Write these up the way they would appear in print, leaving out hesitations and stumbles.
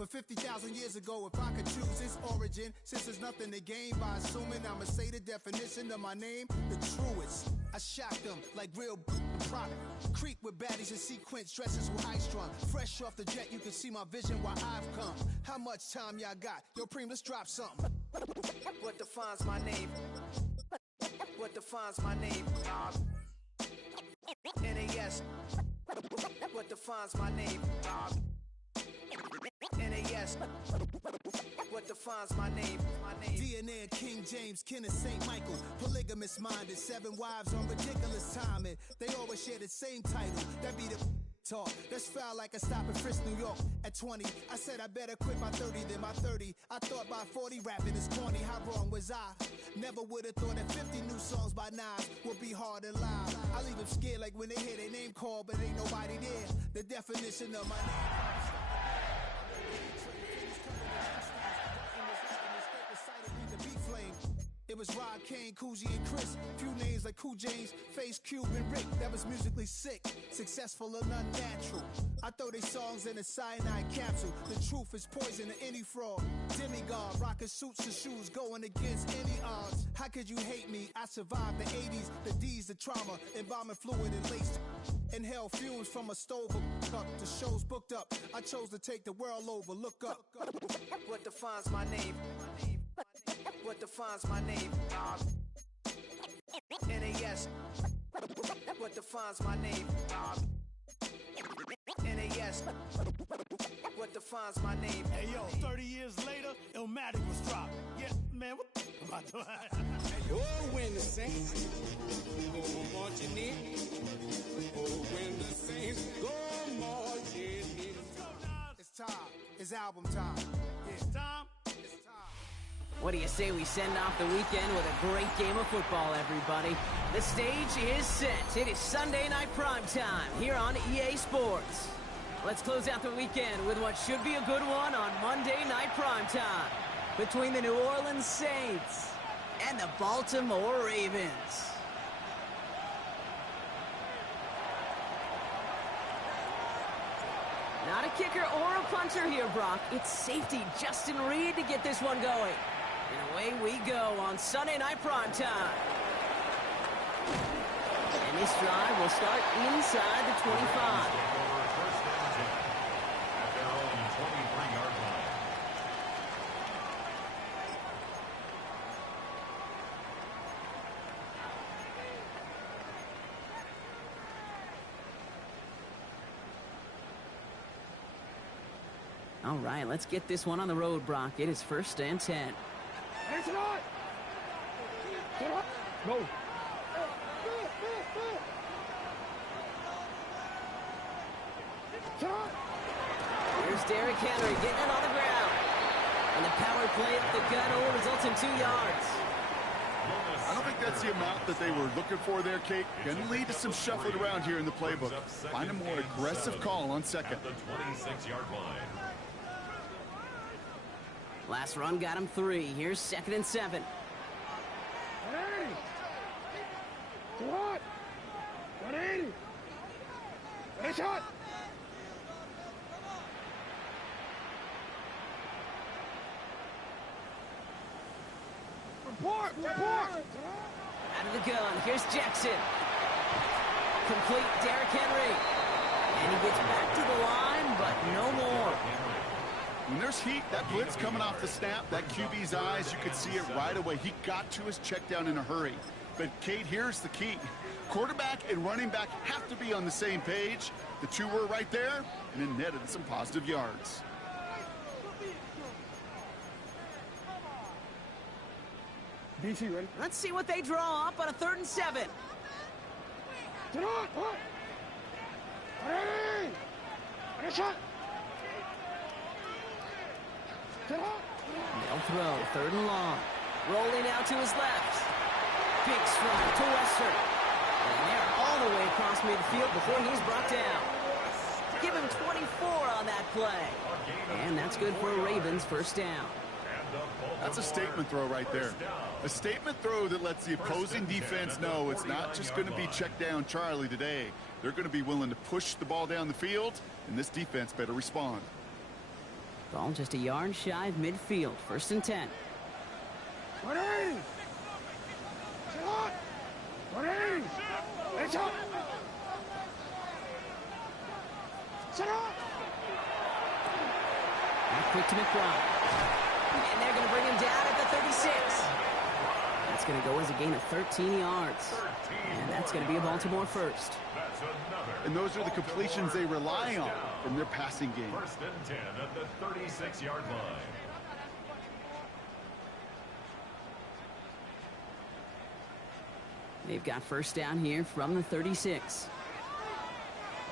For 50,000 years ago, if I could choose its origin, since there's nothing to gain by assuming, I'ma say the definition of my name, the truest. I shocked them like real product. Creep with baddies in sequence, dresses with high strung. Fresh off the jet, you can see my vision where I've come. How much time y'all got? Yo, Preem, let's drop something. What defines my name? What defines my name? NAS. What defines my name? NAS. What defines my name? DNA of King James, kin of St. Michael. Polygamous minded, 7 wives on ridiculous timing. They always share the same title. That be the talk. That's foul like a stop in Frisk, New York. At 20, I said I better quit by 30 than by 30. I thought by 40 rapping is corny. How wrong was I? Never would have thought that 50 new songs by Nas would be hard to live. I leave them scared like when they hear their name called, but ain't nobody there. The definition of my name. It was Rod, Kane, Coogee, and Chris. Few names like Cool James, Face, Cube, and Rick. That was musically sick, successful and unnatural. I throw they songs in a cyanide capsule. The truth is poison to any fraud. Demigod, rocking suits and shoes, going against any odds. How could you hate me? I survived the 80s, the D's, the trauma, embalming fluid and laced. Inhale fumes from a stove up. The show's booked up. I chose to take the world over. Look up. What defines my name? What defines my name? NAS. What defines my name? NAS. What defines my name? Hey yo, 30 years later, Illmatic was dropped. Yeah, man, what am I doing? Oh, when the Saints go marching in. Oh, when the Saints go marching in. It's time. It's album time. Yeah. It's time. What do you say we send off the weekend with a great game of football, everybody? The stage is set. It is Sunday night primetime here on EA Sports. Let's close out the weekend with what should be a good one on Monday night primetime between the New Orleans Saints and the Baltimore Ravens. Not a kicker or a punter here, Brock. It's safety Justin Reed to get this one going. And away we go on Sunday night primetime. And this drive will start inside the 25. First down at their own 23-yard line. All right, let's get this one on the road, Brock. It is 1st and 10. It's not. Go. Here's Derrick Henry getting it on the ground. And the power play up the gut only results in 2 yards. I don't think that's the amount that they were looking for there, Kate. Going to lead to some shuffling around here in the playbook. Find a more aggressive call on second. At the 26-yard line. Last run got him 3. Here's 2nd and 7. Hey! What? 180. Hey, shot. Report! Out of the gun. Here's Jackson. Complete Derrick Henry. And he gets back to the line, but no more. When there's heat, that blitz coming off the snap, that QB's eyes, you could see it right away. He got to his check down in a hurry. But, Kate, here's the key. Quarterback and running back have to be on the same page. The two were right there, and it netted some positive yards. DC ready? Let's see what they draw up on a 3rd and 7. Get on! Hey! Hey, shot! Get on! They'll throw, 3rd and long. Rolling out to his left. Big stride to Western. And they're all the way across midfield before he's brought down. Give him 24 on that play. And that's good for a Ravens 1st down. That's a statement throw right there. A statement throw that lets the opposing defense know it's not just going to be check down Charlie today. They're going to be willing to push the ball down the field, and this defense better respond. Ball just a yard shy of midfield. 1st and 10. 180. Sit on. 180. It's up. Sit on. Back quick to McBride. And they're going to bring him down at the 36. That's going to go as a gain of 13 yards. And that's going to be a Baltimore first. And those are the completions they rely on from their passing game. 1st and 10 at the 36-yard line. They've got 1st down here from the 36.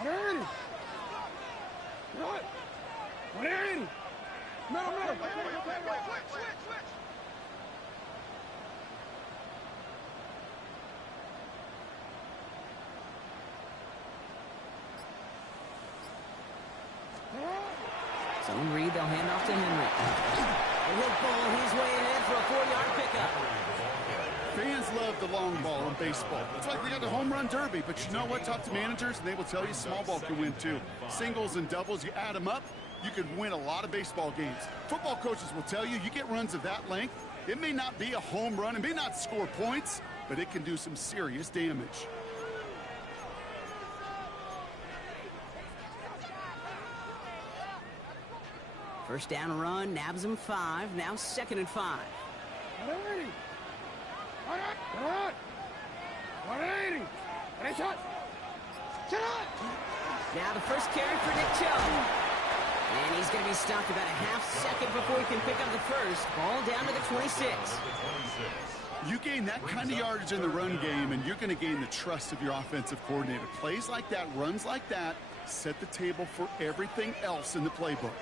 180. Right. 180. Middle. Switch. Zone read, they'll hand off to Henry. And he'll pull his way ahead for a 4-yard pickup. Fans love the long ball in baseball. It's like we got the home run derby, but you know what? Talk to managers, and they will tell you small ball can win too. Singles and doubles, you add them up, you can win a lot of baseball games. Football coaches will tell you get runs of that length. It may not be a home run, it may not score points, but it can do some serious damage. First down run, nabs him 5. Now 2nd and 5. 180. 180. It's up. Sit on. Now the first carry for Nick Chubb. And he's going to be stopped about a half second before he can pick up the first. Ball down to the 26. You gain that kind of yardage in the run game, and you're going to gain the trust of your offensive coordinator. Plays like that, runs like that, set the table for everything else in the playbook.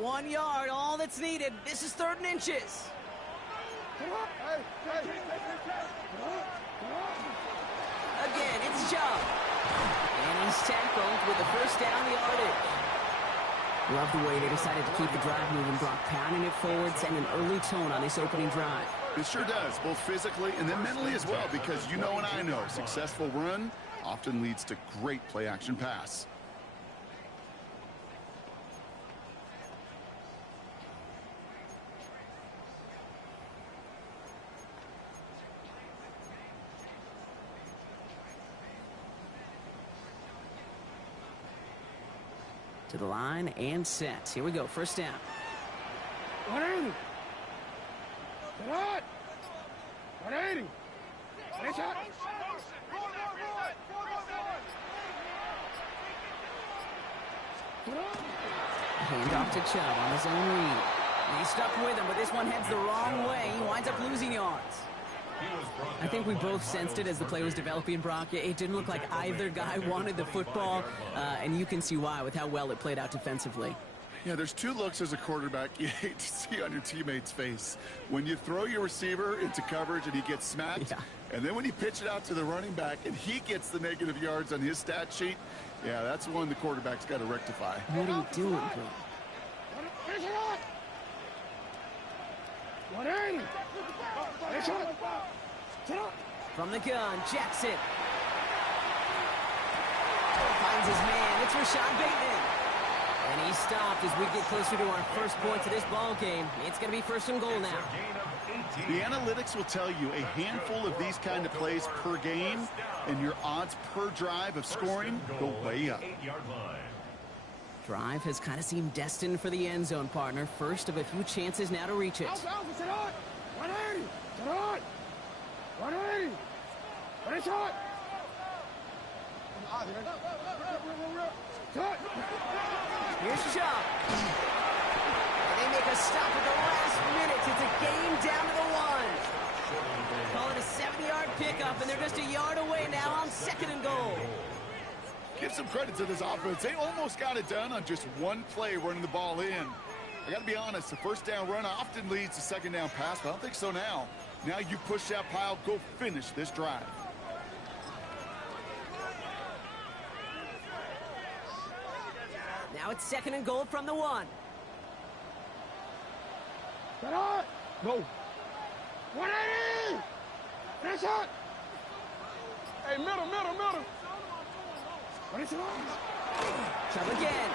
One yard, all that's needed. This is 3rd and inches. Again, it's Chubb. And he's tackled with the first down yardage. Love the way they decided to keep the drive moving, Brock, pounding it forward, sending an early tone on this opening drive. It sure does, both physically and then mentally as well, because you know and I know, successful run often leads to great play-action pass. To the line and set. Here we go. 1st down. 180. Sit on. 180. It's up. Hand off to Chubb on his own read. And he's stuck with him, but this one heads the wrong way. He winds up losing yards. I think we both sensed it as the play was developing, Brock. It didn't look like either guy wanted the football, and you can see why with how well it played out defensively. Yeah, there's 2 looks as a quarterback you hate to see on your teammate's face. When you throw your receiver into coverage and he gets smacked, and then when you pitch it out to the running back and he gets the negative yards on his stat sheet, yeah, that's one the quarterback's got to rectify. What are you doing, bro? 180. It's up. Sit on. From the gun, Jackson. Finds his man. It's Rashad Bateman. And he's stopped as we get closer to our first points of this ball game. It's going to be 1st and goal now. The analytics will tell you a handful of these kind of plays per game, and your odds per drive of scoring go way up. Drive has kind of seemed destined for the end zone, partner. First of a few chances now to reach it. Sit on. 180. Sit on. 180. But it's on. Here's Chubb. And they make a stop at the last minute. It's a game down to the 1. Call it a 7-yard pickup, and they're just a yard away now on 2nd and goal. Give some credit to this offense. They almost got it done on just one play running the ball in. I got to be honest, the 1st down run often leads to 2nd down pass, but I don't think so now. Now you push that pile, go finish this drive. Now it's 2nd and goal from the 1. Sit on. No. 180. shot. Hey, middle. What is it on? Chubb again.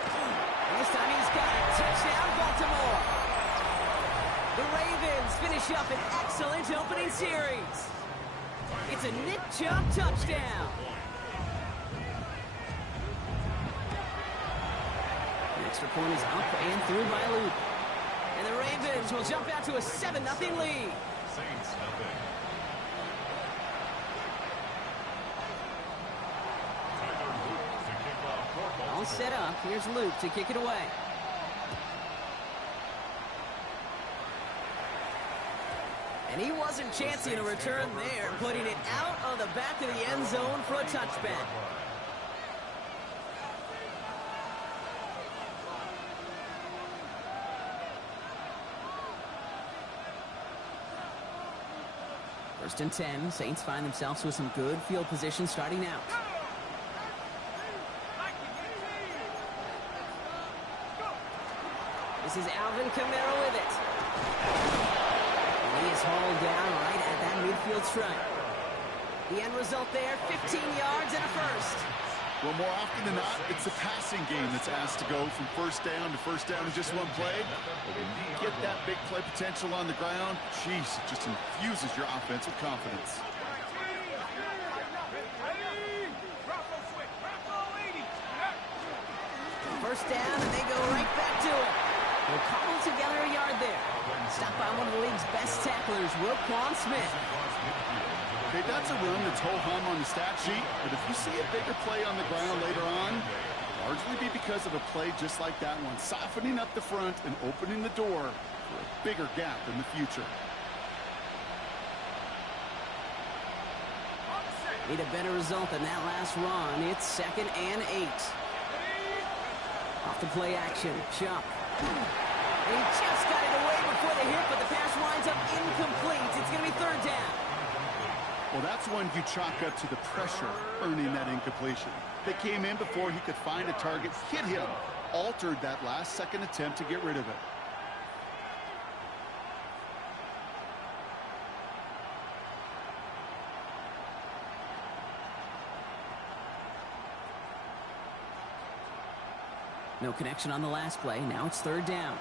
And this time he's got it. Touchdown, Baltimore. The Ravens finish up an excellent opening series. It's a Nick Chubb touchdown. The extra point is up and through by Luke. And the Ravens will jump out to a 7-0 lead. Saints nothing. All set up. Here's Luke to kick it away. And he wasn't chancing a return there, putting it out of the back of the end zone for a touchback. First and 10. Saints find themselves with some good field position starting out. This is Alvin Kamara with it. And he is hauled down right at that midfield stripe. The end result there, 15 yards and a first. Well, more often than not, it's the passing game that's asked to go from first down in just one play. But when you get that big play potential on the ground, geez, it just infuses your offense with confidence. First down, and they go right back to it. They'll cobble together a yard there. Stopped by one of the league's best tacklers, Roquan Smith. Okay, that's a run that's ho-hum on the stat sheet, but if you see a bigger play on the ground later on, it'll largely be because of a play just like that one, softening up the front and opening the door for a bigger gap in the future. Need a better result than that last run. It's 2nd and 8. Off the play action, Chubb. He just got it away before the hit, but the pass winds up incomplete. It's going to be 3rd down. Well, that's one you chalk up to the pressure earning that incompletion. They came in before he could find a target, hit him, altered that last-second attempt to get rid of it. No connection on the last play. Now it's 3rd down.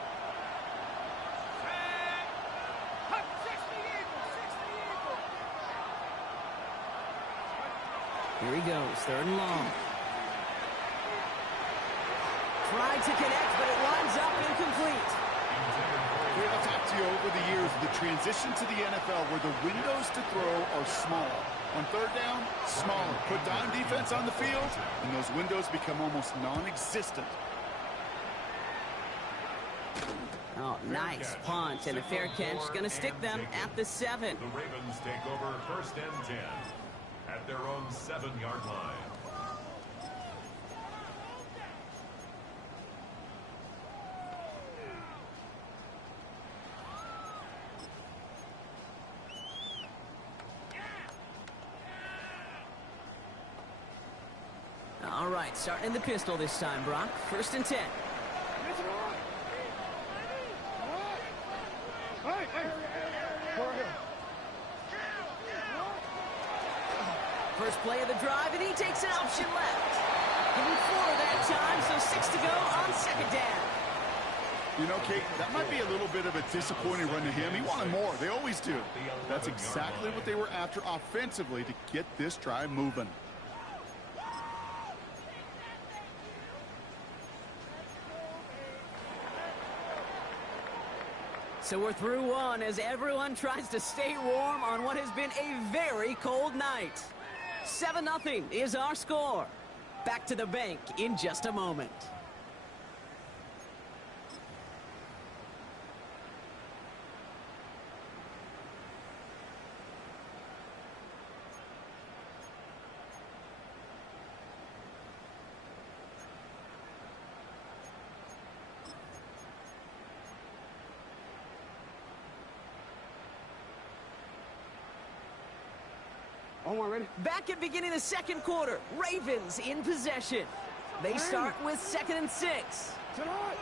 Here he goes, 3rd and long. Tried to connect, but it winds up incomplete. I've talked to you over the years of the transition to the NFL where the windows to throw are small. On 3rd down, smaller. Put dime defense on the field, and those windows become almost non-existent. Oh, nice punt, and a fair catch. Going to stick them at the 7. The Ravens take over 1st and 10 at their own 7-yard line. All right, starting in the pistol this time, Brock. 1st and 10. First play of the drive, and he takes an option left. Give him 4 that time, so 6 to go on 2nd down. You know, Kate, that might be a little bit of a disappointing run to him. He wanted more. They always do. That's exactly what they were after offensively to get this drive moving. So we're through one as everyone tries to stay warm on what has been a very cold night. 7-0 is our score. Back to the bank in just a moment. Ready? Back at beginning of the 2nd quarter, Ravens in possession. They start with 2nd and 6. Tonight.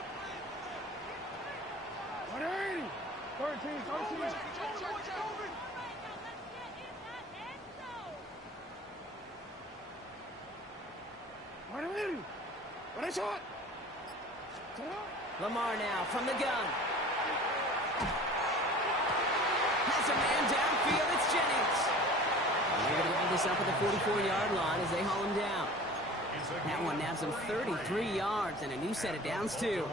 180. 13. Lamar now from the gun. Has a man downfield. It's Jennings. They're going to line this up at the 44-yard line as they haul him down. That one nabs him 33 yards and a new set of downs, too.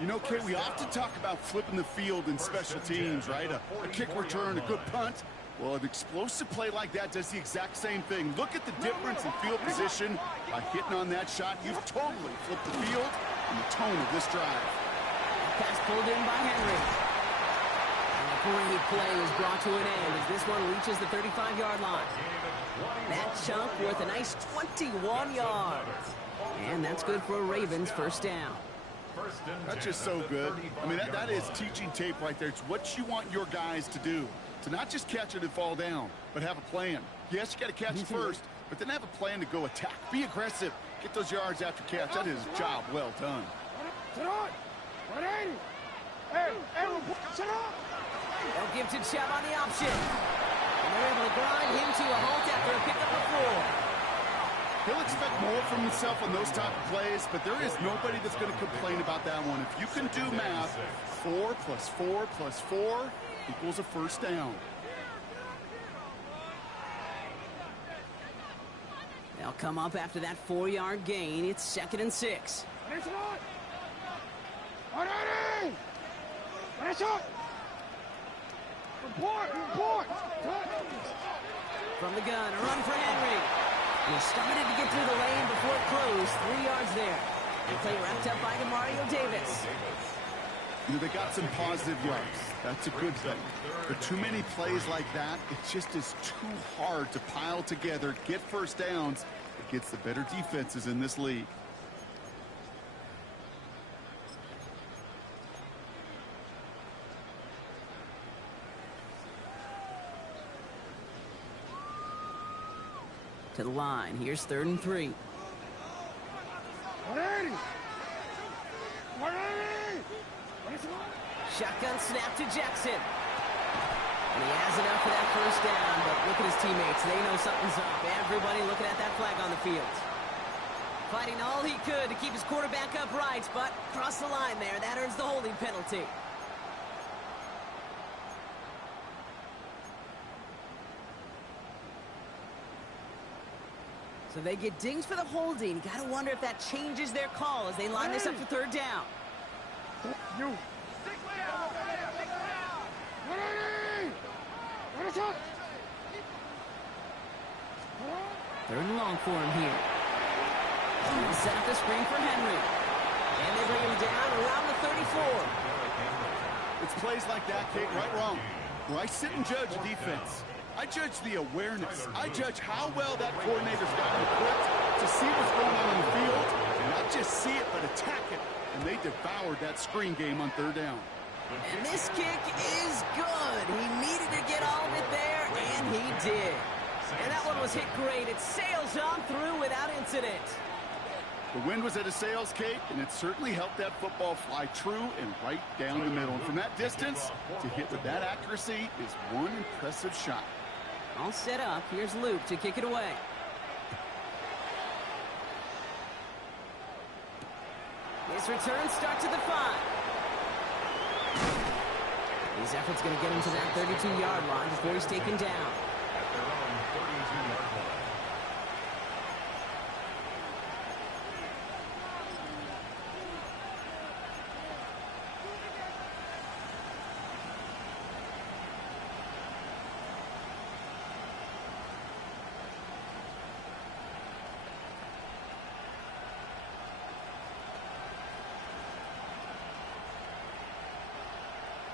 You know, Kate, we often talk about flipping the field in special teams, right? A kick return, a good punt. Well, an explosive play like that does the exact same thing. Look at the difference in field position. By hitting on that shot, you've totally flipped the field and the tone of this drive. Pass pulled in by Henry. And a great play is brought to an end as this one reaches the 35-yard line. That chunk worth a nice 21 yards. And that's good for a Ravens first down. That's just so good. I mean, that is teaching tape right there. It's what you want your guys to do. To not just catch it and fall down, but have a plan. Yes, you got to catch it first, but then have a plan to go attack. Be aggressive. Get those yards after catch. That is a job well done. They'll give to Chubb on the option. And they're able to grind him to a halt after a pick up the 4. He'll expect more from himself on those type of plays, but there is nobody that's going to complain about that one. If you can do math, 4 plus 4 plus 4 equals a first down. They'll come up after that 4-yard gain. It's 2nd and 6. From the gun, a run for Henry. He started to get through the lane before it closed. 3 yards there. The play wrapped up by Demario Davis. You know, they got some positive yards. That's a good thing. But too many plays like that, it just is too hard to pile together, get first downs against the better defenses in this league. To the line. Here's 3rd and 3. Shotgun snap to Jackson. And he has enough for that first down, but look at his teammates. They know something's up. Everybody looking at that flag on the field. Fighting all he could to keep his quarterback upright, but cross the line there. That earns the holding penalty. So they get dings for the holding. Got to wonder if that changes their call as they line this up for 3rd down. Third and long for him here. Set up the screen for Henry. And they bring him down around the 34. It's plays like that, Kate, right, wrong. Where I sit and judge defense. I judge the awareness. I judge how well that coordinator's gotten equipped to see what's going on the field, and not just see it, but attack it. And they devoured that screen game on 3rd down. And this kick is good. He needed to get all of it there, and he did. And that one was hit great. It sails on through without incident. The wind was at a sails, Kate, and it certainly helped that football fly true and right down the middle. And from that distance, to hit with that accuracy is one impressive shot. All set up. Here's Luke to kick it away. His return starts at the 5. His effort's going to get him to that 32-yard line before he's taken down. At their own 32-yard line.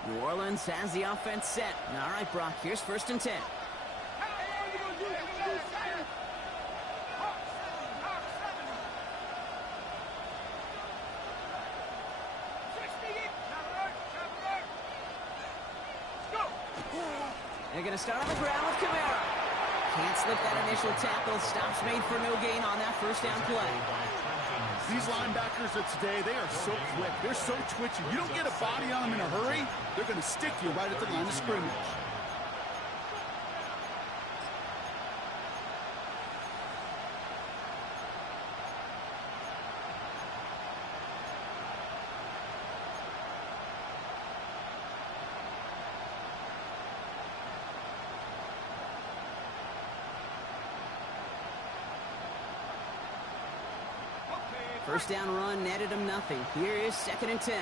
New Orleans has the offense set. All right, Brock, here's 1st and 10. They're going to start on the ground with Kamara. Can't slip that initial tackle. Stops made for no gain on that first down play. These linebackers of today, they are so quick. They're so twitchy. You don't get a body on them in a hurry, they're going to stick you right at the line of scrimmage. First down run netted him nothing. Here is 2nd and 10.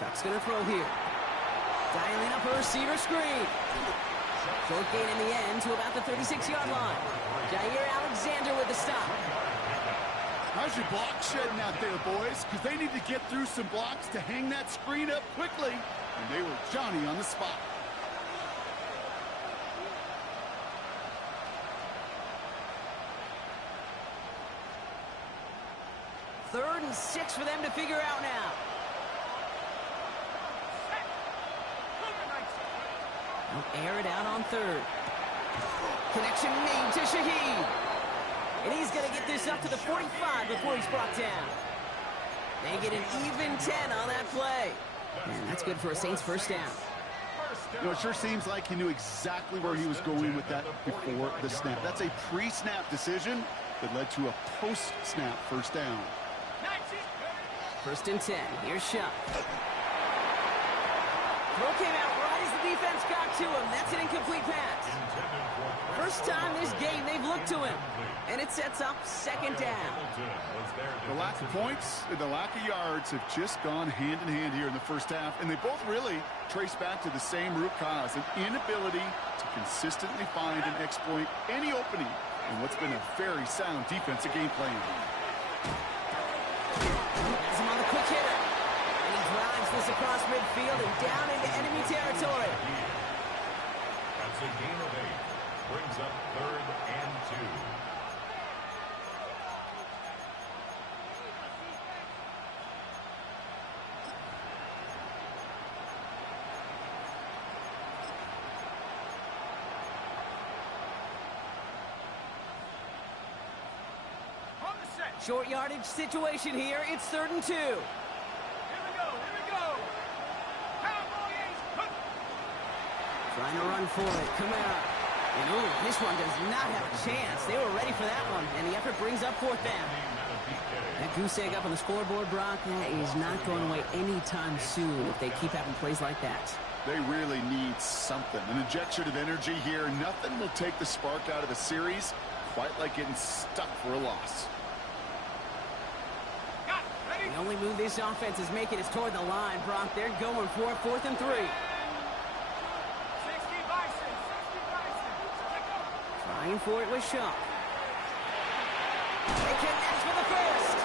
Chuck's going to throw here. Dialing up a receiver screen. Short gain in the end to about the 36-yard line. Jair Alexander with the stop. How's your block shedding out there, boys? Because they need to get through some blocks to hang that screen up quickly. And they were Johnny on the spot. Third and 6 for them to figure out now. They'll air it out on 3rd. Connection made to Shaheed. And he's going to get this up to the 45 before he's brought down. They get an even 10 on that play. And that's good for a Saints first down. You know, it sure seems like he knew exactly where he was going with that before the snap. That's a pre-snap decision that led to a post-snap first down. 1st and 10. Here's Shuck. Throw came out right as the defense got to him. That's an incomplete pass. First time this game they've looked to him. And it sets up 2nd down. The lack of points and the lack of yards have just gone hand in hand here in the first half. And they both really trace back to the same root cause, an inability to consistently find and exploit any opening in what's been a very sound defensive game plan. Has him on the quick hitter. And he drives this across midfield and down into enemy territory. That's a gain of 8. Brings up 3rd and 2. Short yardage situation here. It's 3rd and 2. Here we go. Cowboys. Trying to run for it. Kamara. And ooh, this one does not have a chance. They were ready for that one. And the effort brings up 4th down. That goose egg up on the scoreboard, Brock, that is not going away anytime soon if they keep having plays like that. They really need something. An injection of energy here. Nothing will take the spark out of the series quite like getting stuck for a loss. The only move this offense is making is toward the line, Brock. They're going for it, 4th and 3. 60 Bison. Trying for it with Shaw. They connect for the first.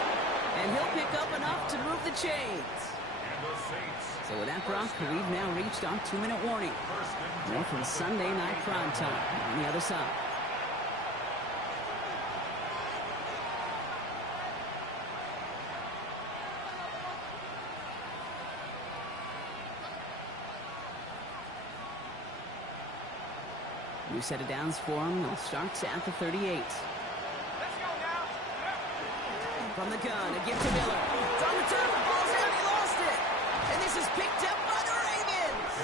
And he'll pick up enough to move the chains. So with that, Brock, we've now reached our 2-minute warning. More from Sunday Night Primetime on the other side. New set of downs for him. They'll start at the 38. Let's go now. From the gun, a gift to Miller. It's on the turn, the ball's out, he lost it. And this is picked up by the Ravens.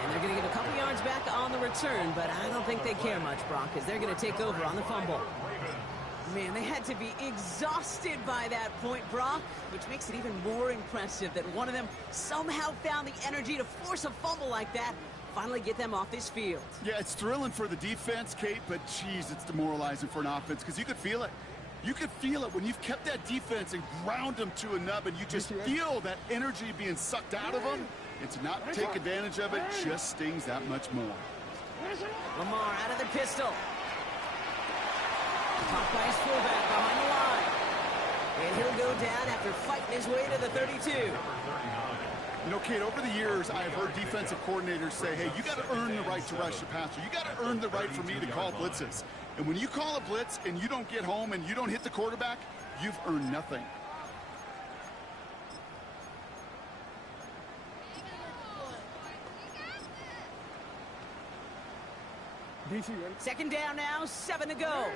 And they're going to get a couple yards back on the return, but I don't think they care much, Brock, because they're going to take over on the fumble. Man, they had to be exhausted by that point, Brock, which makes it even more impressive that one of them somehow found the energy to force a fumble like that, finally get them off this field. Yeah, it's thrilling for the defense, Kate, but geez, it's demoralizing for an offense because you could feel it. You could feel it when you've kept that defense and ground them to a nub, and you just feel that energy being sucked out of them, and to not take advantage of it just stings that much more. Lamar out of the pistol. Caught by his fullback behind the line. And he'll go down after fighting his way to the 32. You know, Kate, over the years, I have heard defensive coordinators say, hey, you got to earn the right to rush the passer. You got to earn the right for me to call blitzes. And when you call a blitz and you don't get home and you don't hit the quarterback, you've earned nothing. Second down now, 7 to go.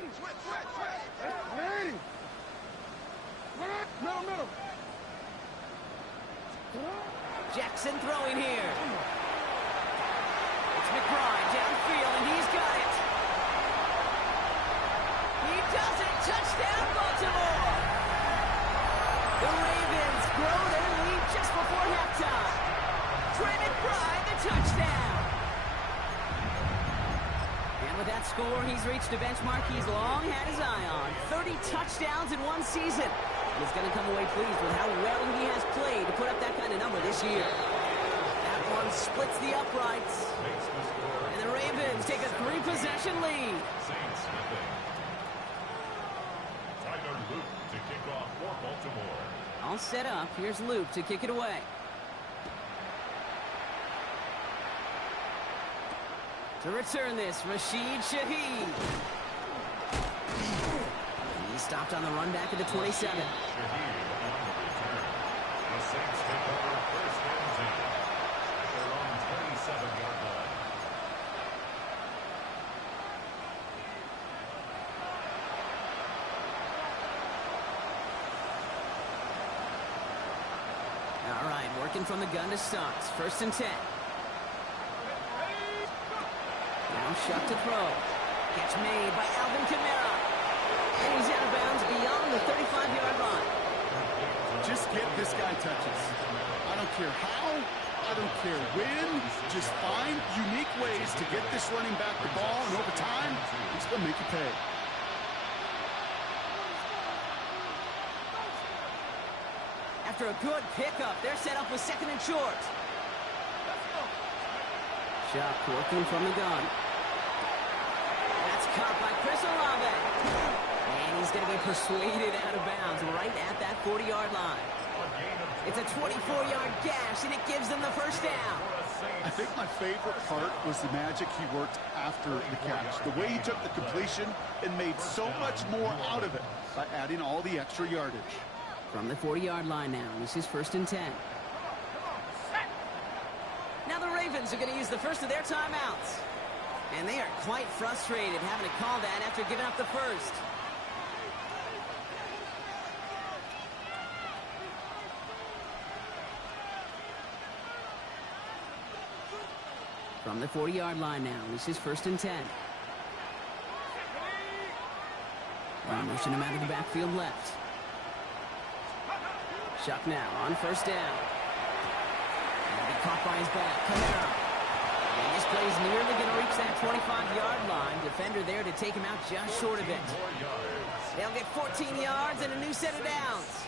Middle. Jackson throwing here. It's McBride downfield, and he's got it. He does it. Touchdown, Baltimore. The Ravens grow their lead just before halftime. Trey McBride, the touchdown. And with that score, he's reached a benchmark he's long had his eye on. 30 touchdowns in one season. And he's going to come away pleased with how well he has played to put up that kind of number this year. That one splits the uprights. And the Ravens take a 3-possession lead. Saints with it. Tyler Luke to kick off for Baltimore. All set up. Here's Luke to kick it away. To return this, Rashid Shaheed. He stopped on the run back at the 27. Shaheed on the return. The Saints take over first and 10 at their own 27-yard line. All right, working from the gun to start. First and 10. Now Shuck to throw. Catch made by Alvin Kamara. And he's out of bounds beyond the 35-yard line. Just get this guy touches. I don't care how, I don't care when. Just find unique ways to get this running back the ball, and over time, he's going to make you pay. After a good pickup, they're set up with second and short. Shuck working from the gun. That's caught by Chris Olave. And he's going to be persuaded out of bounds right at that 40-yard line. It's a 24-yard gash, and it gives them the first down. I think my favorite part was the magic he worked after the catch. The way he took the completion and made so much more out of it by adding all the extra yardage. From the 40-yard line now, this is first and 10. Now the Ravens are going to use the first of their timeouts. And they are quite frustrated having to call that after giving up the first. From the 40-yard line now, this is first and 10. Motion him out of the backfield left. Shuck now on first down. And be caught by his back. Kamara. And this play's nearly going to reach that 25-yard line. Defender there to take him out just short of it. They'll get 14 yards and a new set of downs.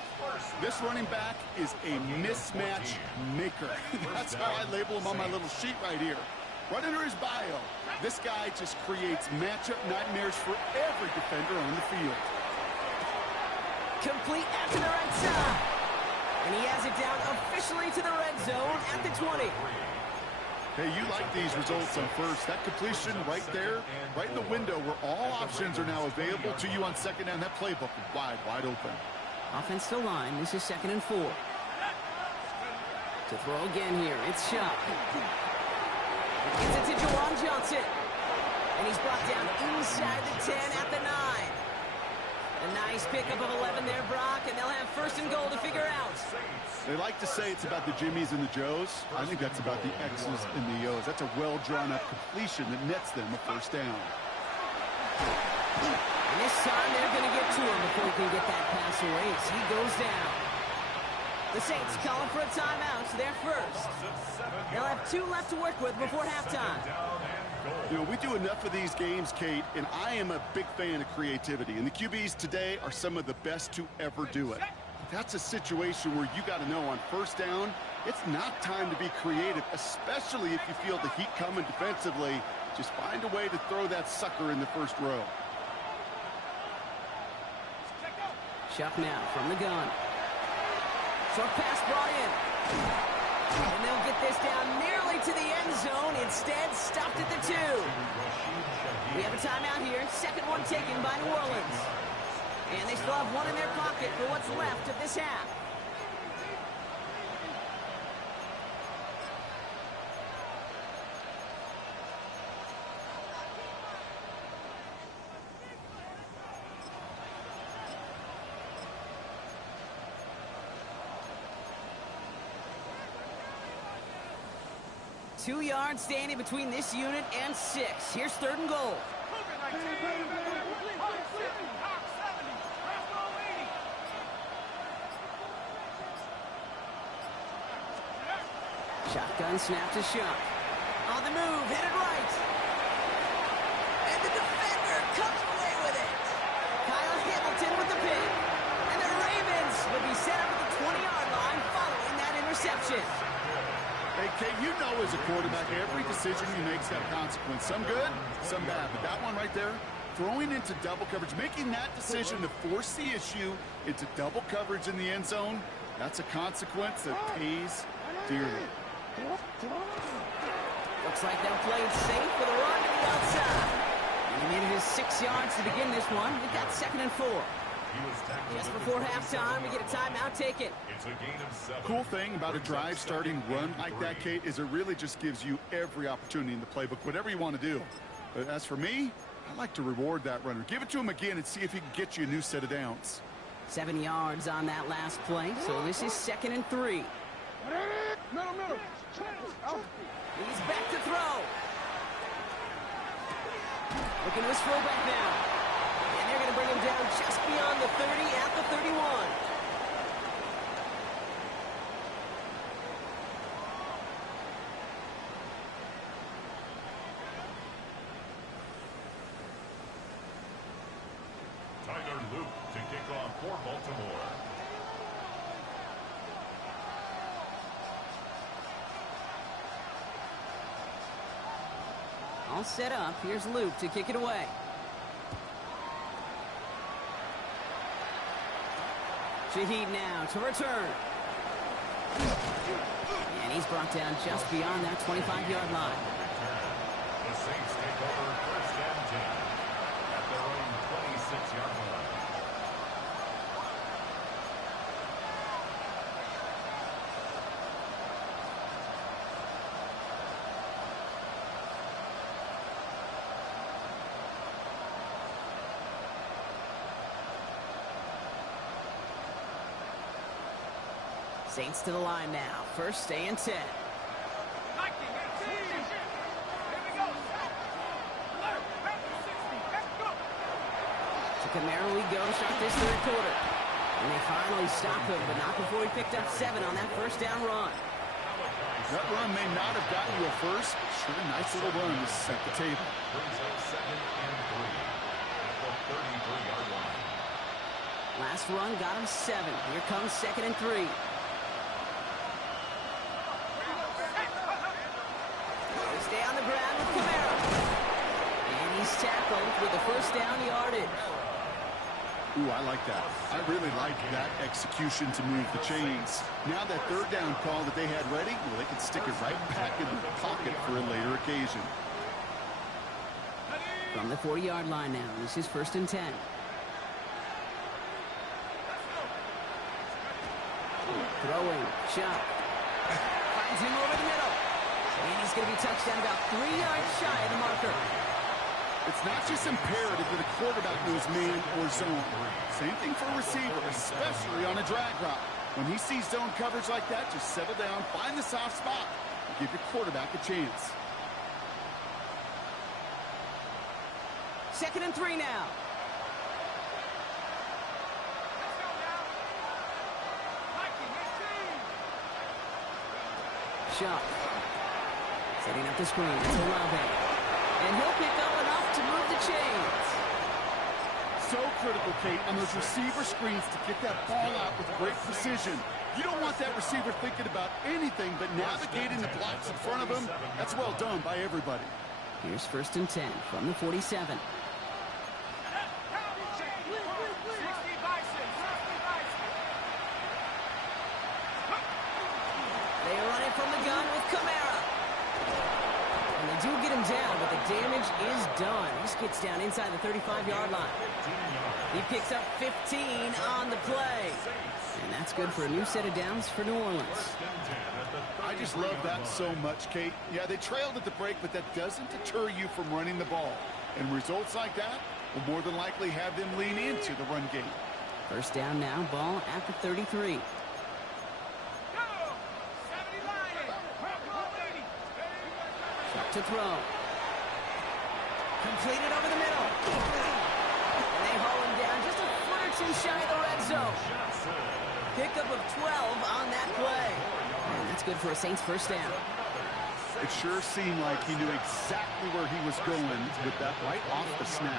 This running back is a mismatch maker. That's how I label him on my little sheet right here. Right under his bio, this guy just creates matchup nightmares for every defender on the field. Complete after the right side. And he has it down officially to the red zone at the 20. Hey, you like these results on first. That completion right there, right in the window where all options are now available to you on second down. That playbook is wide open. Offensive line, this is second and 4. To throw again here, it's Shuck. Gets it to Juwan Johnson. And he's brought down inside the 10 at the 9. A nice pickup of 11 there, Brock, and they'll have first and goal to figure out. They like to say it's about the Jimmies and the Joes. I think that's about the X's and the O's. That's a well-drawn-up completion that nets them a first down. And this time they're going to get to him before he can get that pass away as he goes down. The Saints calling for a timeout, so they're first. They'll have 2 left to work with before halftime. You know, we do enough of these games, Kate, and I am a big fan of creativity. And the QBs today are some of the best to ever do it. That's a situation where you got to know on first down, it's not time to be creative, especially if you feel the heat coming defensively. Just find a way to throw that sucker in the first row. Shuck now from the gun. Short pass brought in. And they'll get this down nearly to the end zone. Instead, stopped at the 2. We have a timeout here. Second one taken by New Orleans. And they still have one in their pocket for what's left of this half. Two yards standing between this unit and 6. Here's third and goal. Shotgun snap to Shuck. On the move, headed right. And the defender comes away with it. Kyle Hamilton with the pick. And the Ravens will be set up at the 20-yard line following that interception. Hey, Kate, you know as a quarterback, every decision you make's got a consequence. Some good, some bad. But that one right there, throwing into double coverage, making that decision to force the issue into double coverage in the end zone, that's a consequence that pays dearly. Looks like they'll play it safe with a run to the outside. And he made it his 6 yards to begin this one. We've got 2nd and 4. Just before halftime, we get a timeout taken. It's a gain of 7. Cool thing about a drive starting run like that, Kate, is it really just gives you every opportunity in the playbook, whatever you want to do. But as for me, I like to reward that runner. Give it to him again and see if he can get you a new set of downs. 7 yards on that last play, so this is 2nd and 3. Middle. He's back to throw. Looking to his fullback now. And they're going to bring him down just beyond the 30 at the 31. Tyler Luke to kick off for Baltimore. All set up. Here's Luke to kick it away. Shaheed now to return. And he's brought down just beyond that 25-yard line. The Saints take over 1st and 10 at their own 26-yard line. Saints to the line now. 1st and 10. To Camaro we go to start this 3rd quarter. And they finally stop him, but not before he picked up 7 on that 1st down run. That run may not have gotten you a first, but sure, nice little run to set the table. Brings up 2nd and 3 at the 33-yard line. Last run got him 7. Here comes 2nd and 3. Stay on the ground with Camaro. And he's tackled with the 1st down yardage. Ooh, I like that. I really like that execution to move the chains. Now that 3rd down call that they had ready, well, they can stick it right back in the pocket for a later occasion. From the 40-yard line now, this is 1st and 10. Throwing, Chuck. Finds him over the middle. And he's going to be touchdown about 3 yards shy of the marker. It's not just imperative that a quarterback knows man or zone. Same thing for a receiver, especially on a drag route. When he sees zone coverage like that, just settle down, find the soft spot, and give your quarterback a chance. 2nd and 3 now. Shaw. Setting up the screen. It's Olave. And he'll pick up enough to move the chains. So critical, Kate, on those receiver screens to get that ball out with great precision. You don't want that receiver thinking about anything but navigating the blocks in front of him. That's well done by everybody. Here's 1st and 10 from the 47. They run it from the gun with Camara. And they do get him down, but the damage is done. He gets down inside the 35-yard line. He picks up 15 on the play. And that's good for a new set of downs for New Orleans. I just love that so much, Kate. Yeah, they trailed at the break, but that doesn't deter you from running the ball. And results like that will more than likely have them lean into the run game. 1st down now, ball at the 33. Shot to throw. Completed over the middle. And they haul him down just a foot or two shy of the red zone. Pickup of 12 on that play. And that's good for a Saints 1st down. It sure seemed like he knew exactly where he was going with that right off the snap.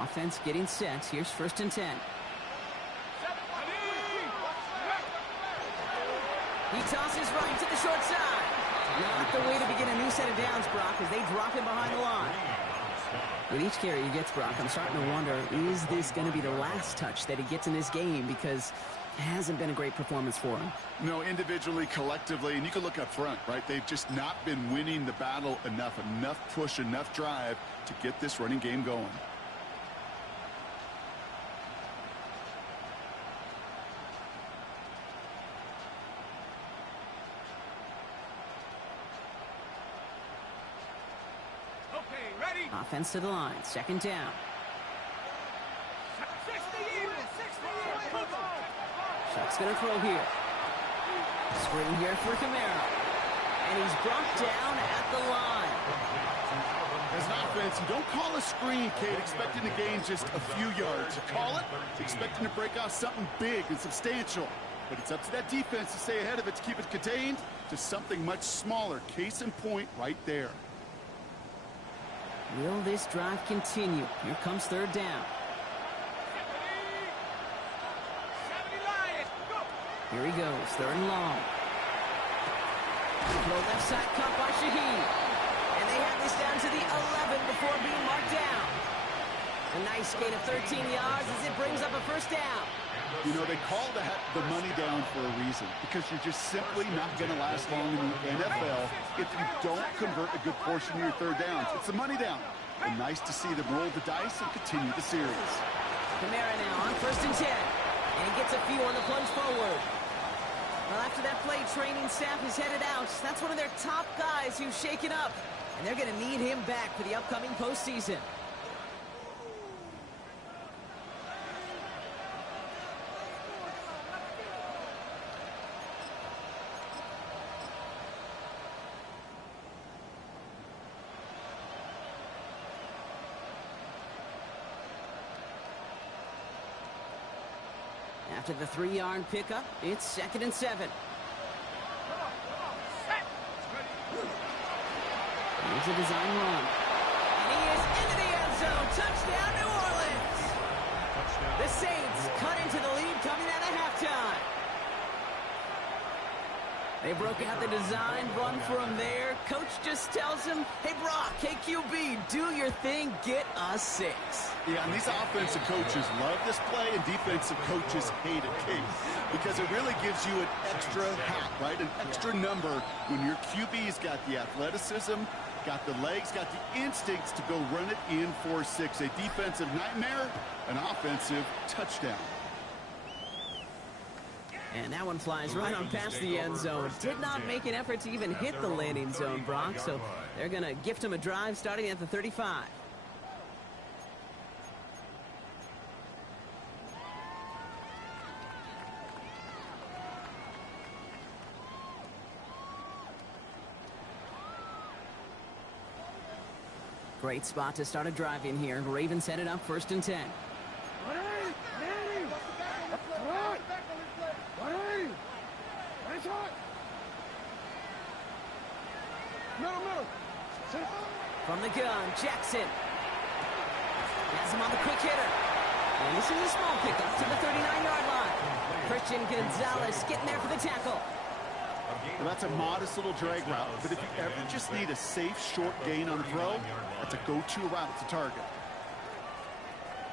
Offense getting set. Here's 1st and 10. He tosses right to the short side. Not the way to begin a new set of downs, Brock, as they drop him behind the line. With each carry he gets, Brock, I'm starting to wonder, is this going to be the last touch that he gets in this game? Because it hasn't been a great performance for him. No, individually, collectively, and you can look up front, right? They've just not been winning the battle enough push, enough drive to get this running game going. Offense to the line. 2nd down. Chuck's going to throw here. Screen here for Kamara. And he's brought down at the line. As an offense, you don't call a screen, Kate, expecting to gain just a few yards. You call it expecting to break off something big and substantial. But it's up to that defense to stay ahead of it, to keep it contained to something much smaller. Case in point right there. Will this drive continue? Here comes 3rd down. Here he goes, 3rd and long. Throw left side cut by Shaheed. And they have this down to the 11 before being marked down. A nice gain of 13 yards as it brings up a 1st down. You know, they call that the money down for a reason, because you're just simply not going to last long in the NFL if you don't convert a good portion of your 3rd downs. It's the money down. And nice to see them roll the dice and continue the series. Kamara now on 1st and 10. And he gets a few on the plunge forward. Well, after that play, training staff is headed out. That's one of their top guys who's shaken up. And they're going to need him back for the upcoming postseason. After the 3-yard pickup, it's 2nd and 7. Here's a design run. And he is into the end zone. Touchdown, New Orleans. The Saints cut into the lead coming out of halftime. They broke out the design run for him there. Coach just tells him, hey, Brock, KQB, do your thing, get us 6. Yeah, and these offensive coaches love this play, and defensive coaches hate it, Kate, because it really gives you an extra hat, right? An extra number when your QB's got the athleticism, got the legs, got the instincts to go run it in for 6. A defensive nightmare, an offensive touchdown. And that one flies right on past the end zone. Did not make an effort to even hit the landing zone, Brock, so they're going to gift him a drive starting at the 35. Great spot to start a drive in here. Ravens headed up 1st and 10. From the gun, Jackson. Has him on the quick hitter. And this is a small pickup to the 39-yard line. Christian Gonzalez getting there for the tackle. Well, that's a modest little drag route, but if you ever just need a safe, short gain on a throw, that's a go-to route to target.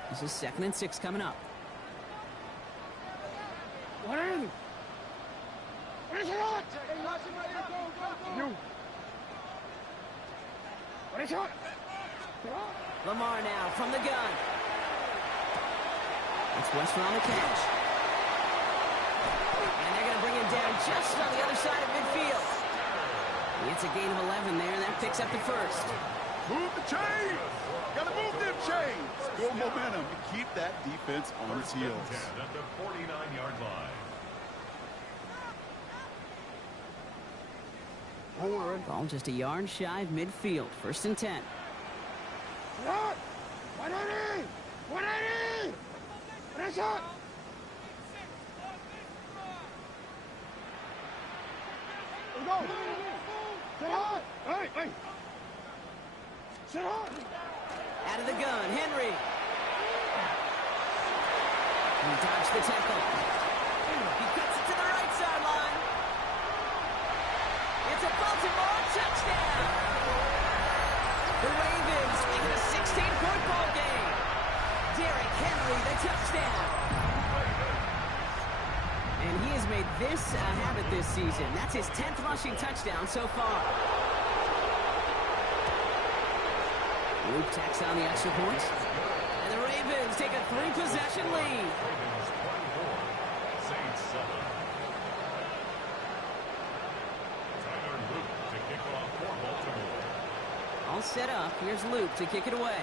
This is 2nd and 6 coming up. Lamar now from the gun. It's Westford on the catch. And they're going to bring him down just on the other side of midfield. It's a gain of 11 there, and that picks up the 1st. Move the chains! Gotta move them chains! Build momentum and keep that defense on its heels. At the 49-yard line. Ball just a yard shy of midfield. 1st and 10. 180! 180! Finish it! Let's go! Sit hot! Hey! Sit hot! Out of the gun, Henry. He dodged the tackle. He cuts it to the right sideline. It's a Baltimore touchdown. The Ravens make it a 16-point ball game. Derrick Henry, the touchdown. And he has made this a habit this season. That's his 10th rushing touchdown so far. Luke tacks on the extra point. And the Ravens take a 3-possession lead. Ravens 24, Saints 7. Tyler Luke to kick off for Baltimore. All set up. Here's Luke to kick it away.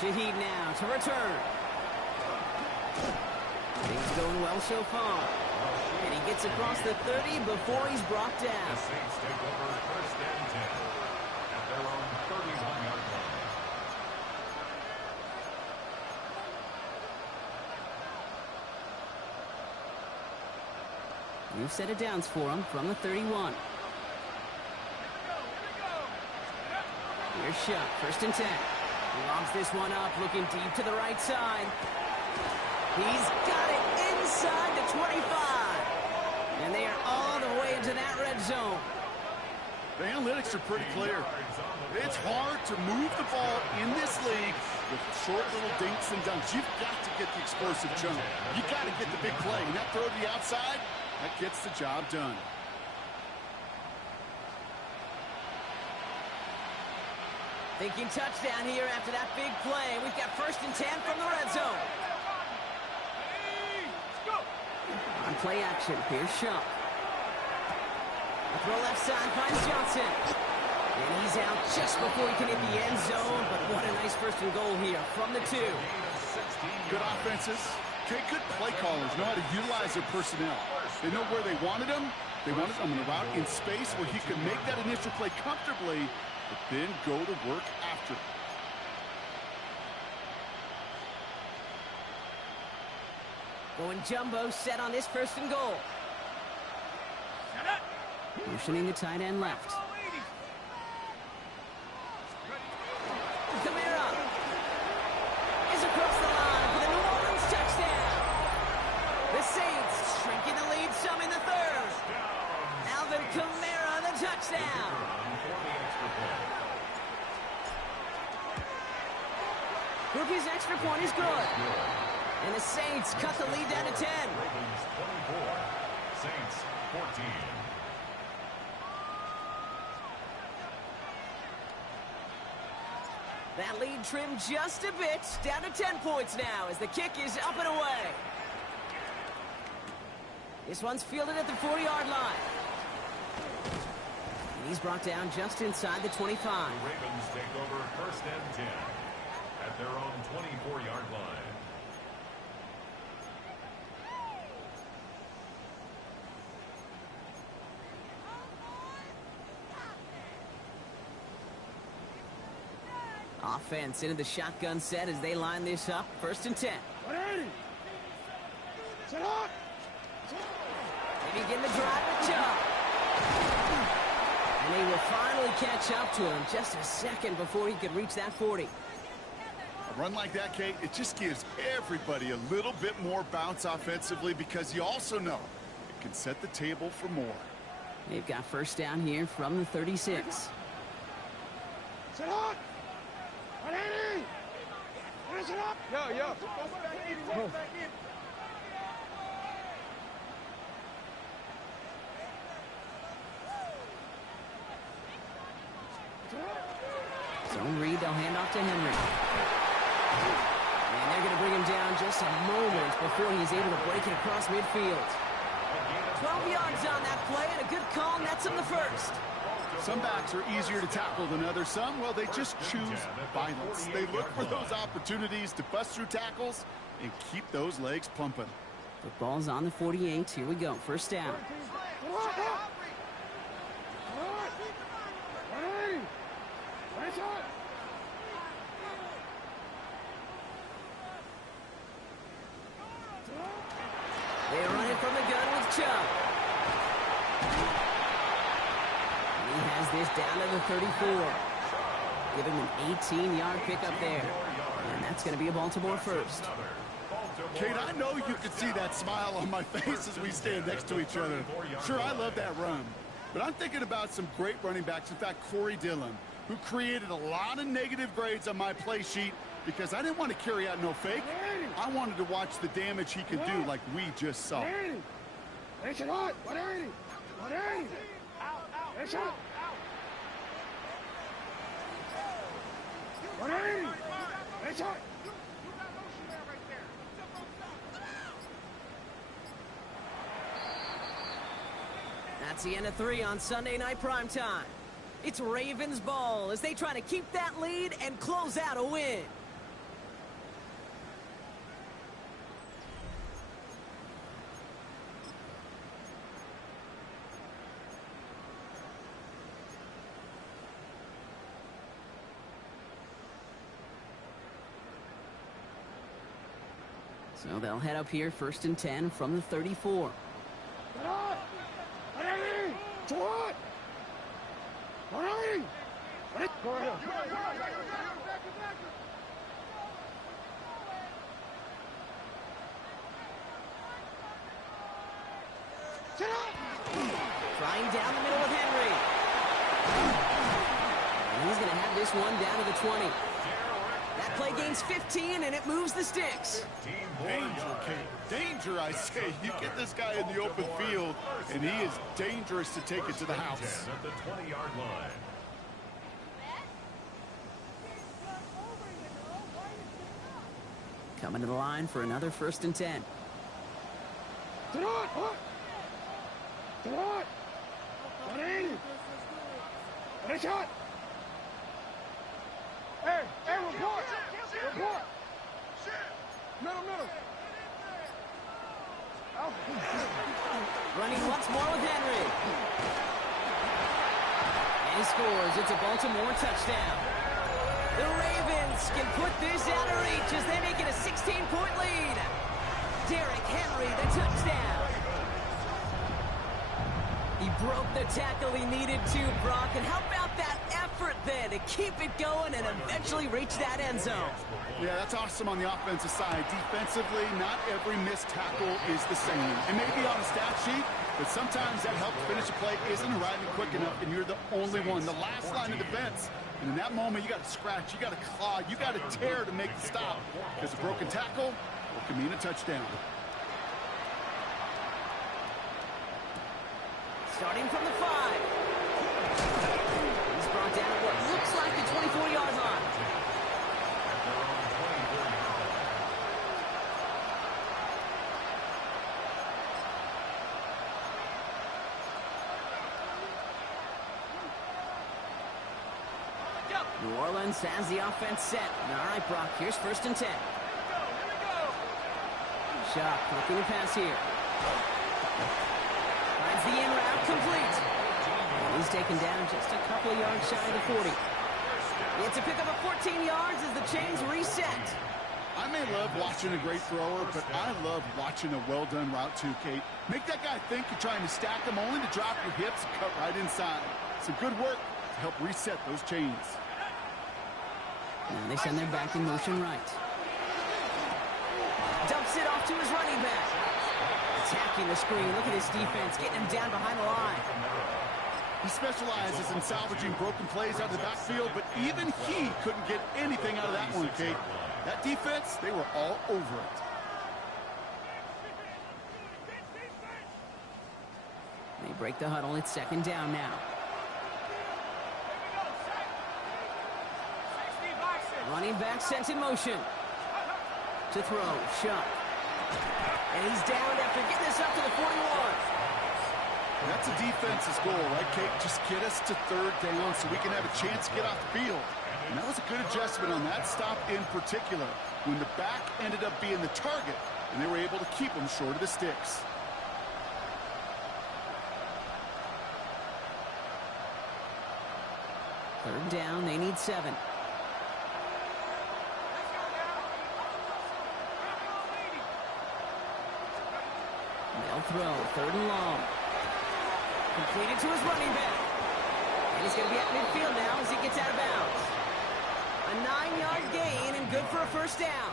Shaheed now to return. Things going well so far. And he gets across the 30 before he's brought The down. Saints take over 1st and 10 at their own 31-yard line. New set of downs for him from the 31. Here's Shuck, 1st and 10. He lobs this one up, looking deep to the right side. He's got it inside the 25. And they are all the way into that red zone. The analytics are pretty clear. It's hard to move the ball in this league with short little dinks and dunks. You've got to get the explosive jump. You've got to get the big play. And that throw to the outside, that gets the job done. Thinking touchdown here after that big play. We've got 1st and 10 from the red zone. On play action, here's Shuck. A throw left side finds Johnson. And he's out just before he can hit the end zone. But what a nice 1st and goal here from the 2. Good offenses. Okay, good play callers know how to utilize their personnel. They know where they wanted them. They wanted them in a route in space where he could make that initial play comfortably, but then go to work after. Going jumbo set on this 1st and goal. Motioning the tight end left. Kamara is across the line for the New Orleans touchdown. The Saints shrinking the lead some in the 3rd. Alvin Kamara, the touchdown. Rookie's extra point is good. And the Saints cut the lead down to 10. Ravens 24, Saints 14. That lead trimmed just a bit, down to 10 points now as the kick is up and away. This one's fielded at the 40-yard line. And he's brought down just inside the 25. The Ravens take over 1st and 10 at their own 24-yard line. Offense into the shotgun set as they line this up. 1st and 10. 180! Sit hot! They begin the drive with Chubb. And they will finally catch up to him just a second before he could reach that 40. A run like that, Kate, it just gives everybody a little bit more bounce offensively because you also know it can set the table for more. They've got 1st down here from the 36. Sit hot! 180! Finish it up! Yo. Zone read, they'll hand off to Henry. And they're going to bring him down just a moment before he's able to break it across midfield. 12 yards on that play, and a good call nets him the 1st. Some backs are easier to tackle than others. Some, well, they just choose violence. They look for those opportunities to bust through tackles and keep those legs pumping. Football's on the 48. Here we go. First down. They run it from the gun with Chubb. And he has this down to the 34. Give him an 18-yard pickup there. And that's going to be a Baltimore first. Kate, I know you can see that smile on my face as we stand next to each other. Sure, I love that run. But I'm thinking about some great running backs. In fact, Corey Dillon, who created a lot of negative grades on my play sheet because I didn't want to carry out no fake. I wanted to watch the damage he could do like we just saw. It's hot. 180. 180. It's hot. 180. It's hot. That's the end of 3 on Sunday Night Primetime. It's Ravens ball as they try to keep that lead and close out a win. So they'll head up here, 1st and 10 from the 34. Get up! 180! To what? 180! Go ahead. Sit up! Flying down the middle with Henry. And he's going to have this one down to the 20. That play gains 15, and it moves the sticks. Danger, Kate. Danger, I say. You get this guy in the open field, and he is dangerous to take it to the house. At the 20-yard line. Coming to the line for another 1st and 10. Sit on! What? Sit on! 180! What a shot! Hey, report! Report! Middle. Oh. Running once more with Henry. And he scores. It's a Baltimore touchdown. The Ravens can put this out of reach as they make it a 16-point lead. Derrick Henry, the touchdown. He broke the tackle he needed to, Brock. And how about that effort then to keep it going and eventually reach that end zone? Yeah, that's awesome on the offensive side. Defensively, not every missed tackle is the same. It may be on a stat sheet, but sometimes that help finish a play isn't arriving quick enough, and you're the only one, the last line of defense. And in that moment, you got to scratch, you got to claw, you got to tear to make the stop. Because a broken tackle can mean a touchdown. Starting from the 5. He's brought down at what looks like the 24-yard line. New Orleans has the offense set. All right, Brock, here's 1st and 10. Shot, looking to pass here. Finds the in route complete. And he's taken down just a couple of yards shy of the 40. It's a pickup of 14 yards as the chains reset. I may love watching a great thrower, but I love watching a well-done route too, Kate. Make that guy think you're trying to stack him only to drop your hips and cut right inside. Some good work to help reset those chains. Now they send their back in motion right. Dumps it off to his running back. Attacking the screen. Look at his defense, getting him down behind the line. He specializes in salvaging broken plays out of the backfield, but even he couldn't get anything out of that one, Kate. That defense, they were all over it. They break the huddle. It's 2nd down now. Running back sent in motion. To throw. Shot. And he's down after getting this up to the 41. That's a defense's goal, right, Kate? Just get us to 3rd down so we can have a chance to get off the field. And that was a good adjustment on that stop in particular. When the back ended up being the target, and they were able to keep them short of the sticks. Third down, they need 7. They'll throw, 3rd and long. Completed to his running back. And he's going to be at midfield now as he gets out of bounds. A 9-yard gain and good for a first down.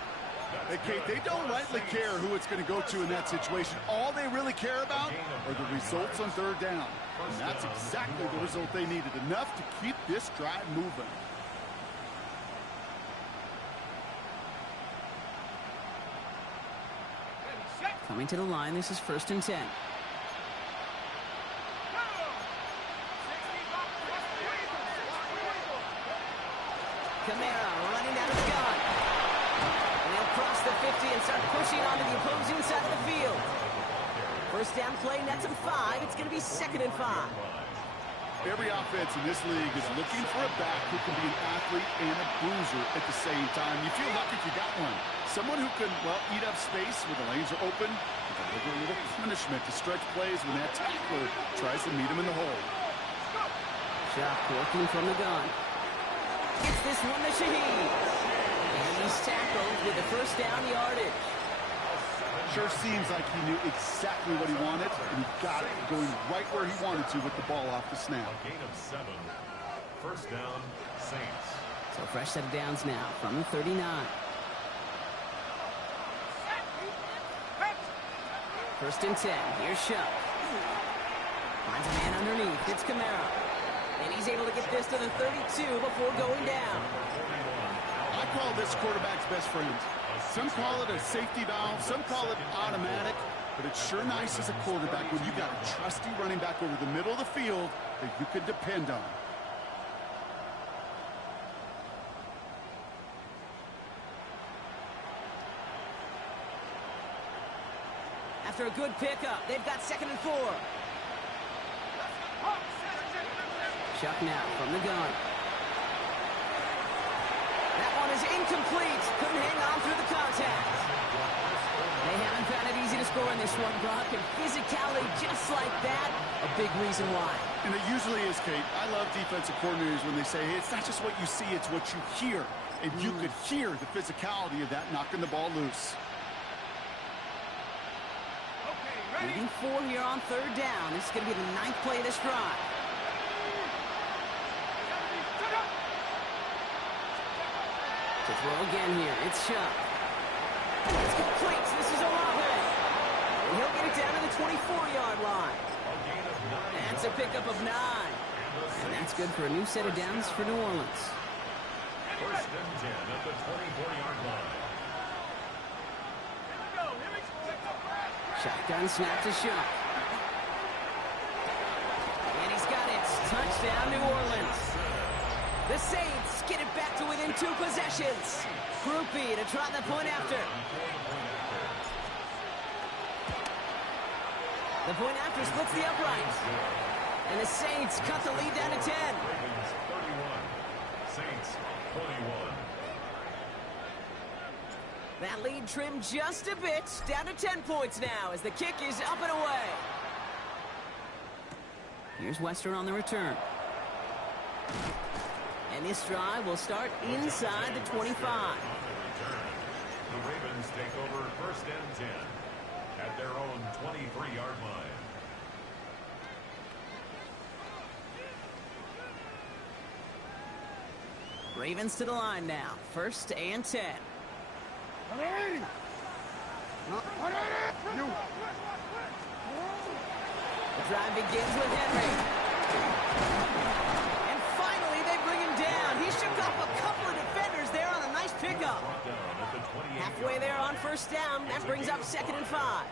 Hey, Kate, they don't rightly care who it's going to go to in that situation. All they really care about are the results on 3rd down. And that's exactly the result they needed, enough to keep this drive moving. Coming to the line, this is 1st and 10. Kamara running out of the gun. And they'll cross the 50 and start pushing onto the opposing side of the field. First down play, nets him 5. It's going to be 2nd and 5. Every offense in this league is looking for a back who can be an athlete and a bruiser at the same time. You feel lucky if you got one. Someone who can, well, eat up space when the lanes are open, and deliver a little punishment to stretch plays when that tackler tries to meet him in the hole. Shot working from the gun. Gets this one to Shaheed. And he's tackled with the first down yardage. Sure seems like he knew exactly what he wanted, and he got it going right where he wanted to with the ball off the snap. A gain of 7. First down, Saints. So fresh set of downs now from the 39. First and 10. Here's Shuck. Finds a man underneath. It's Kamara. And he's able to get this to the 32 before going down. I call this quarterback's best friend. Some call it a safety valve, some call it automatic, but it's sure nice as a quarterback when you got a trusty running back over the middle of the field that you can depend on. After a good pickup, they've got 2nd and 4. Shuck now from the gun. That one is incomplete. Couldn't hang on through the contact. They haven't found it easy to score in this one, Brock, and physicality just like that, a big reason why. And it usually is, Kate. I love defensive coordinators when they say, hey, it's not just what you see, it's what you hear. And you could hear the physicality of that knocking the ball loose. Moving 4 here on 3rd down. This is going to be the 9th play of this drive. To throw again here, it's Shuck. It's complete. This is Olave. And he'll get it down to the 24-yard line. That's a pickup of 9. And that's good for a new set of downs for New Orleans. First and 10 at the 24-yard line. Shotgun snap to Shuck. And he's got it. Touchdown, New Orleans. The Saints get it back to within 2 possessions. Groupie to try the point after. The point after splits the uprights. And the Saints cut the lead down to 10. Ravens 31. Saints 21. That lead trimmed just a bit. Down to 10 points now as the kick is up and away. Here's Western on the return. And this drive will start inside the 25. The Ravens take over first and 10 at their own 23-yard line. Ravens to the line now. First and 10. The drive begins with Henry. And finally, they bring him down. He shook off a couple of defenders there on a nice pickup. Halfway there on first down. That brings up 2nd and 5.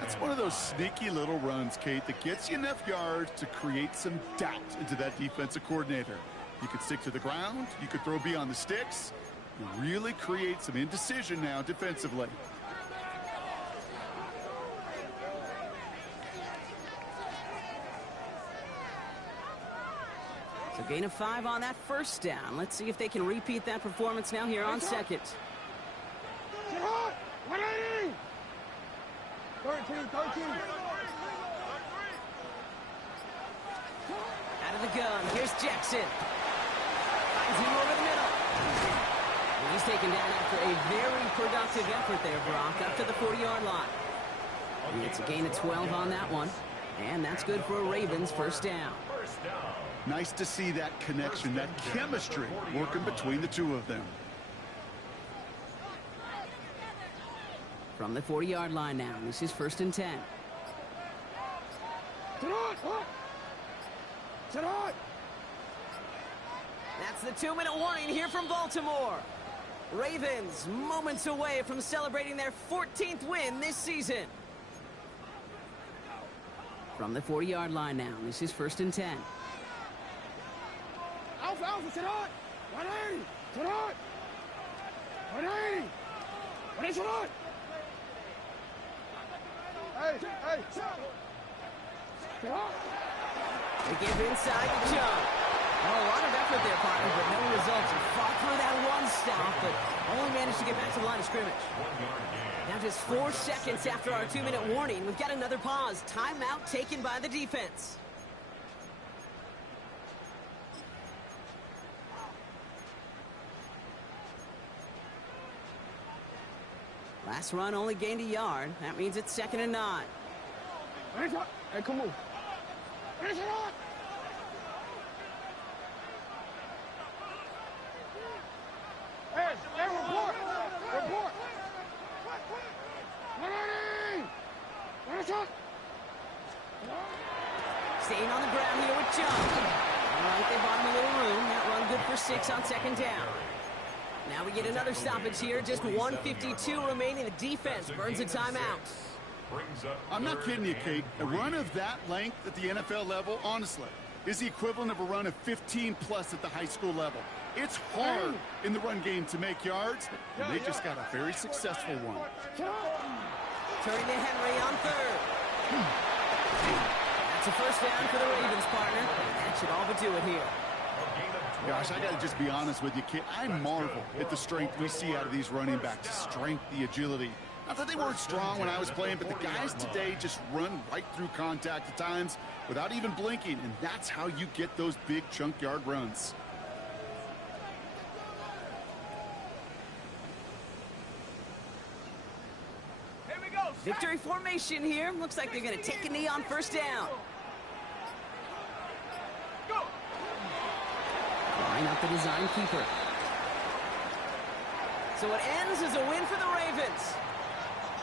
That's one of those sneaky little runs, Kate, that gets you enough yards to create some doubt into that defensive coordinator. You could stick to the ground. You could throw beyond the sticks. You really create some indecision now defensively. So gain of 5 on that first down. Let's see if they can repeat that performance now here on 2nd. Get hot! 180! 13, 13. Out of the gun, here's Jackson. Finds him over the middle. And he's taken down after a very productive effort there, Brock, up to the 40-yard line. And it's a gain of 12 on that one. And that's good for a Ravens first down. Nice to see that connection, that chemistry working between the two of them. From the 40-yard line now, this is 1st and 10. That's the 2-minute warning here from Baltimore. Ravens moments away from celebrating their 14th win this season. From the 40-yard line now, this is 1st and 10. Alpha, Alpha, sit on! 180! Sit on! 180! 180, sit on! Hey, hey! Sit on! They give inside the jump. Oh, a lot of effort there, partner, but no results. He fought through that one stop, but only managed to get back to the line of scrimmage. Now just 4 seconds after our 2-minute warning, we've got another pause. Timeout taken by the defense. Last run only gained a yard. That means it's 2nd and 9. Hey, come on. Finish it on! Hey, report! Report! 180! Finish it! Staying on the ground here with John. All right, they bought him a little room. That run good for 6 on 2nd down. Now we get another stoppage here. Just 1:52 remaining. The defense burns a timeout. I'm not kidding you, Kate. A run of that length at the NFL level, honestly, is the equivalent of a run of 15-plus at the high school level. It's hard in the run game to make yards, and they just got a very successful one. Turning to Henry on 3rd. That's a first down for the Ravens, partner. That should all but do it here. Gosh, I got to just be honest with you, Kit. I marvel at the strength we see out of these running backs. Strength, the agility. Not that they weren't strong when I was playing, but the guys today just run right through contact at times without even blinking, and that's how you get those big chunk yard runs. Here we go. Victory formation here. Looks like they're going to take a knee on 1st down. Line up the design keeper. So it ends as a win for the Ravens.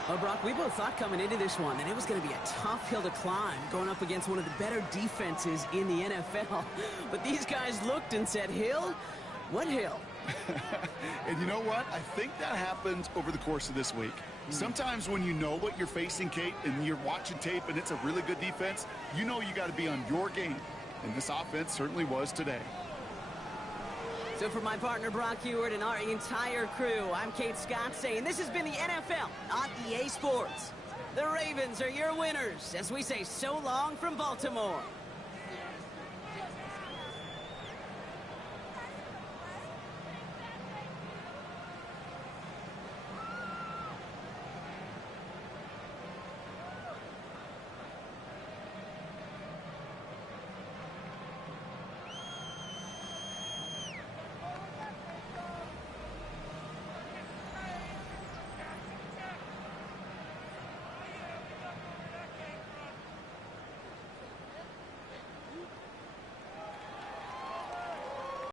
Well, Brock, we both thought coming into this one that it was going to be a tough hill to climb, going up against one of the better defenses in the NFL. But these guys looked and said, Hill? What hill? And you know what? I think that happened over the course of this week. Sometimes when you know what you're facing, Kate, and you're watching tape and it's a really good defense, you know you got to be on your game. And this offense certainly was today. So for my partner Brock Hewitt and our entire crew, I'm Kate Scott saying this has been the NFL on EA Sports. The Ravens are your winners as we say so long from Baltimore.